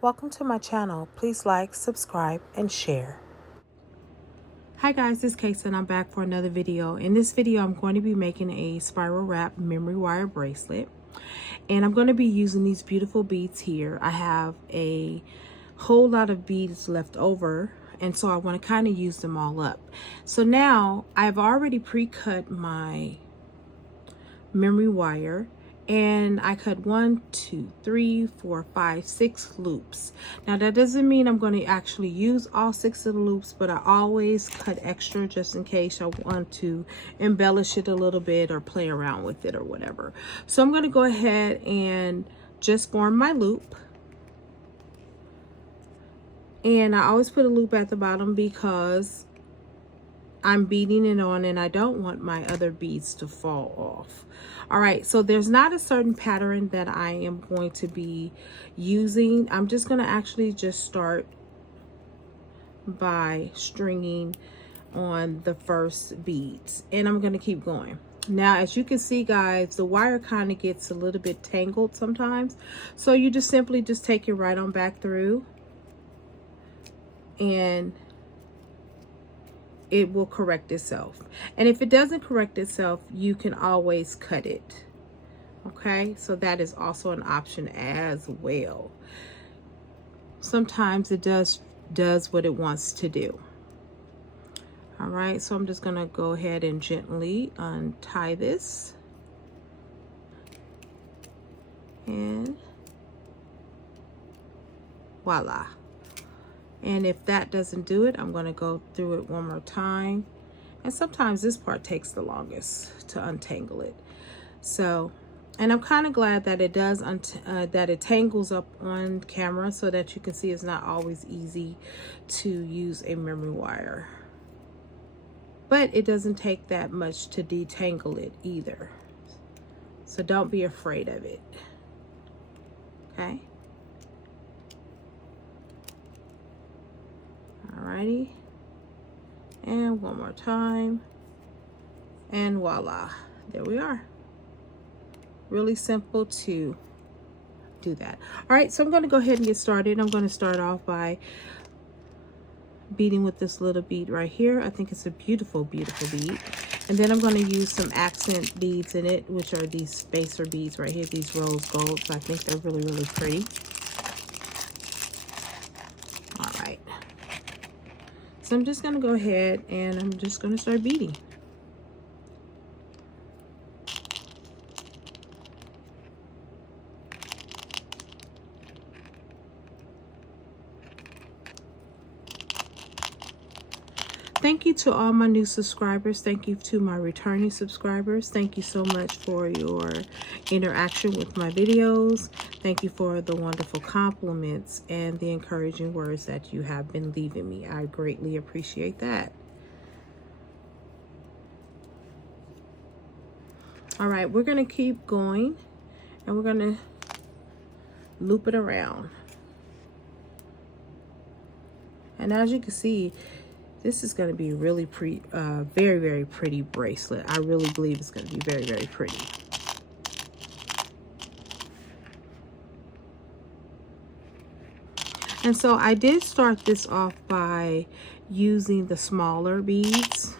Welcome to my channel. Please like, subscribe, and share. Hi guys, it's Casey and I'm back for another video. In this video, I'm going to be making a spiral wrap memory wire bracelet. And I'm going to be using these beautiful beads here. I have a whole lot of beads left over, and so I want to kind of use them all up. So now I've already pre-cut my memory wire, and I cut 1, 2, 3, 4, 5, 6 loops. Now that doesn't mean I'm going to actually use all 6 of the loops, but I always cut extra just in case I want to embellish it a little bit or play around with it or whatever. So I'm going to go ahead and just form my loop. And I always put a loop at the bottom because I'm beading it on and I don't want my other beads to fall off. All right, so there's not a certain pattern that I am going to be using. I'm just going to actually just start by stringing on the first beads, and I'm going to keep going. Now, as you can see, guys, the wire kind of gets a little bit tangled sometimes. So you just simply just take it right on back through, and it will correct itself. And if it doesn't correct itself, you can always cut it. Okay, so that is also an option as well. Sometimes it does what it wants to do. All right, so I'm just gonna go ahead and gently untie this, and voila. And if that doesn't do it, I'm going to go through it one more time. And sometimes this part takes the longest to untangle it. So, and I'm kind of glad that it does, that it tangles up on camera so that you can see it's not always easy to use a memory wire. But it doesn't take that much to detangle it either. So don't be afraid of it. Okay. Alrighty, and one more time, and voila, there we are. Really simple to do that. All right, so I'm going to go ahead and get started. I'm going to start off by beading with this little bead right here. I think it's a beautiful, beautiful bead. And then I'm going to use some accent beads in it, which are these spacer beads right here, these rose golds. I think they're really, really pretty. All right. So I'm just going to go ahead and I'm just going to start beading. Thank you to all my new subscribers. Thank you to my returning subscribers. Thank you so much for your interaction with my videos. Thank you for the wonderful compliments and the encouraging words that you have been leaving me. I greatly appreciate that. All right, we're going to keep going and we're going to loop it around. And as you can see, this is going to be really very, very pretty bracelet. I really believe it's going to be very, very pretty. And so I did start this off by using the smaller beads,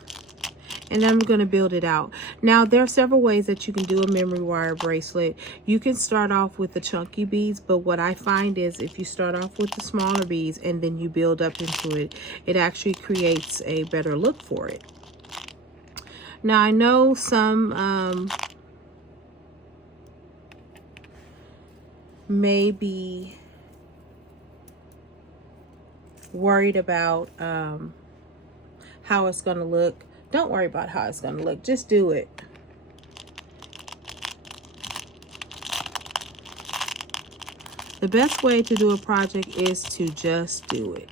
and I'm going to build it out. Now, there are several ways that you can do a memory wire bracelet. You can start off with the chunky beads, but what I find is if you start off with the smaller beads and then you build up into it, it actually creates a better look for it. Now, I know some may be worried about how it's going to look. Don't worry about how it's going to look. Just do it. The best way to do a project is to just do it.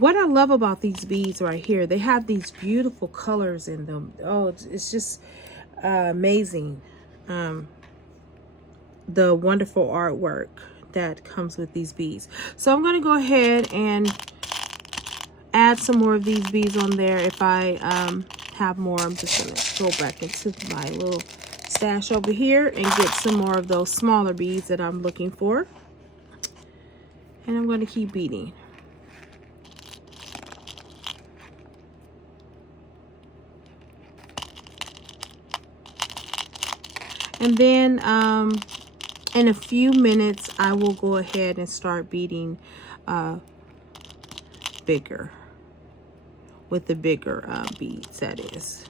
What I love about these beads right here, they have these beautiful colors in them. Oh, it's just amazing. The wonderful artwork that comes with these beads. So I'm going to go ahead and add some more of these beads on there. If I have more, I'm just going to go back into my little stash over here and get some more of those smaller beads that I'm looking for. And I'm going to keep beading. And then in a few minutes, I will go ahead and start beading bigger, with the bigger beads, that is.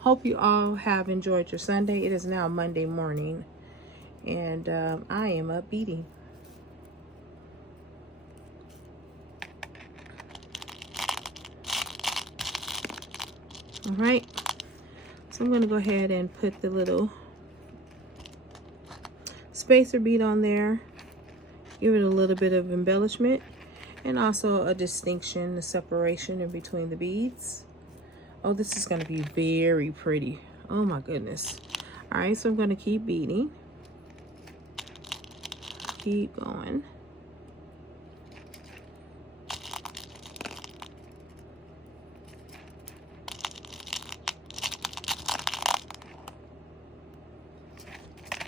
Hope you all have enjoyed your Sunday. It is now Monday morning, and I am up beading. All right, so I'm going to go ahead and put the little spacer bead on there, give it a little bit of embellishment, and also a distinction, the separation in between the beads. Oh, this is going to be very pretty. Oh my goodness. All right, so I'm going to keep beading. Keep going.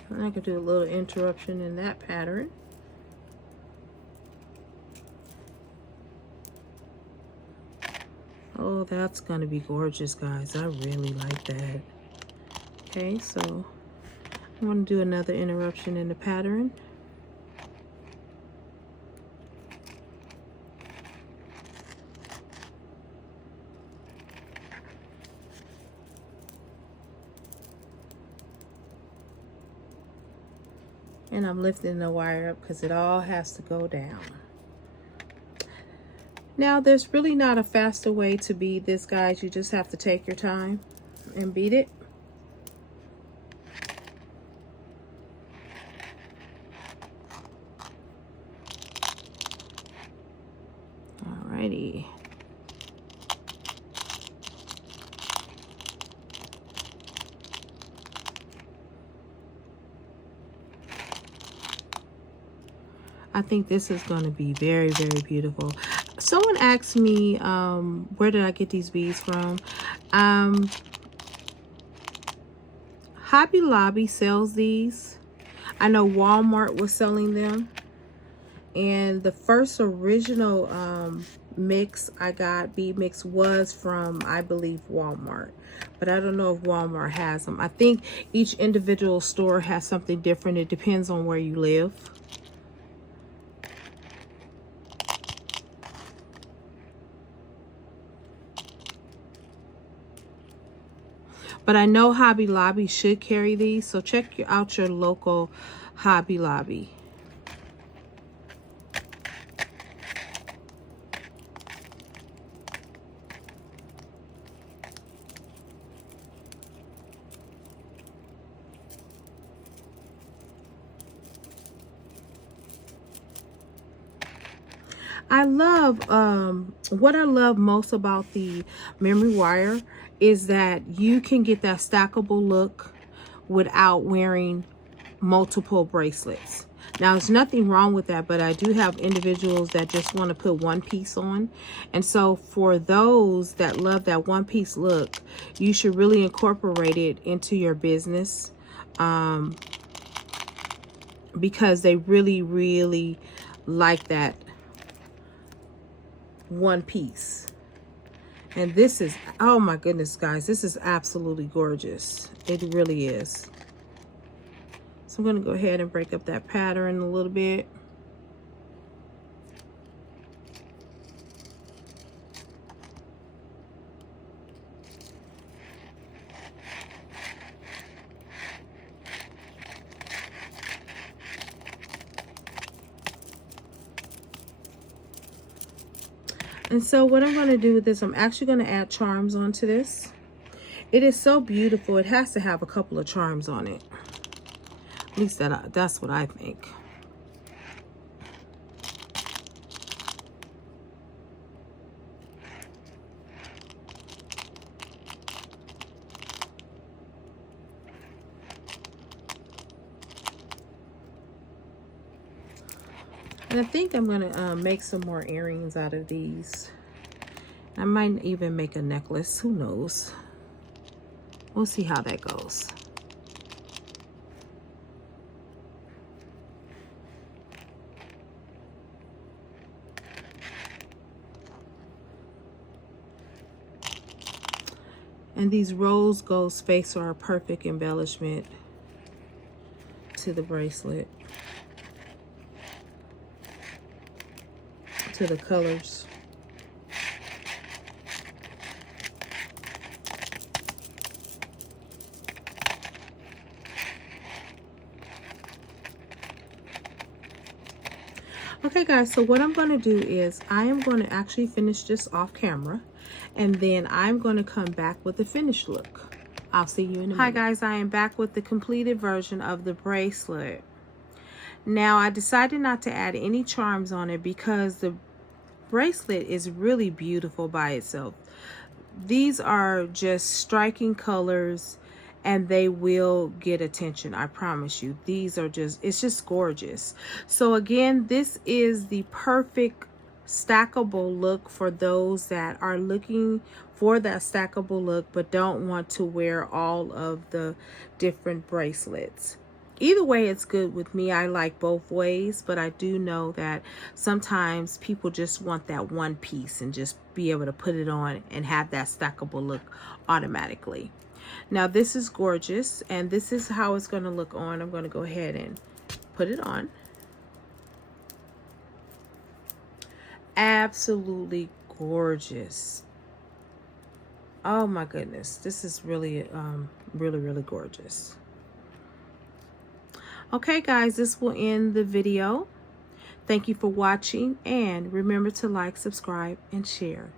And I could do a little interruption in that pattern. Oh, that's gonna be gorgeous, guys. I really like that. Okay, so I'm gonna do another interruption in the pattern. And I'm lifting the wire up because it all has to go down. Now, there's really not a faster way to bead this, guys. You just have to take your time and bead it. Alrighty. I think this is going to be very, very beautiful. Someone asked me, where did I get these beads from? Hobby Lobby sells these. I know Walmart was selling them. And the first original mix I got, bead mix, was from, I believe, Walmart. But I don't know if Walmart has them. I think each individual store has something different. It depends on where you live. But I know Hobby Lobby should carry these, so check out your local Hobby Lobby. I love, what I love most about the memory wire is that you can get that stackable look without wearing multiple bracelets. Now, there's nothing wrong with that, but I do have individuals that just want to put one piece on. And so for those that love that one piece look, you should really incorporate it into your business, because they really, really like that one piece. And this is, oh my goodness, guys, this is absolutely gorgeous. It really is. So I'm going to go ahead and break up that pattern a little bit. And so what I'm going to do with this, I'm actually going to add charms onto this. It is so beautiful. It has to have a couple of charms on it. At least that's what I think. And I think I'm going to make some more earrings out of these. I might even make a necklace. Who knows? We'll see how that goes. And these rose gold spacer are a perfect embellishment to the bracelet, to the colors. Okay guys, so what I'm going to do is I am going to actually finish this off camera, and then I'm going to come back with the finished look. I'll see you in a minute. Hi guys, I am back with the completed version of the bracelet. Now I decided not to add any charms on it because the bracelet is really beautiful by itself. These are just striking colors and they will get attention, I promise you. These are it's just gorgeous. So again, this is the perfect stackable look for those that are looking for that stackable look but don't want to wear all of the different bracelets. Either way, it's good with me. I like both ways, but I do know that sometimes people just want that one piece and just be able to put it on and have that stackable look automatically. Now this is gorgeous, and this is how it's going to look on. I'm going to go ahead and put it on. Absolutely gorgeous. Oh my goodness, this is really really gorgeous. Okay guys, this will end the video. Thank you for watching, and remember to like, subscribe, and share.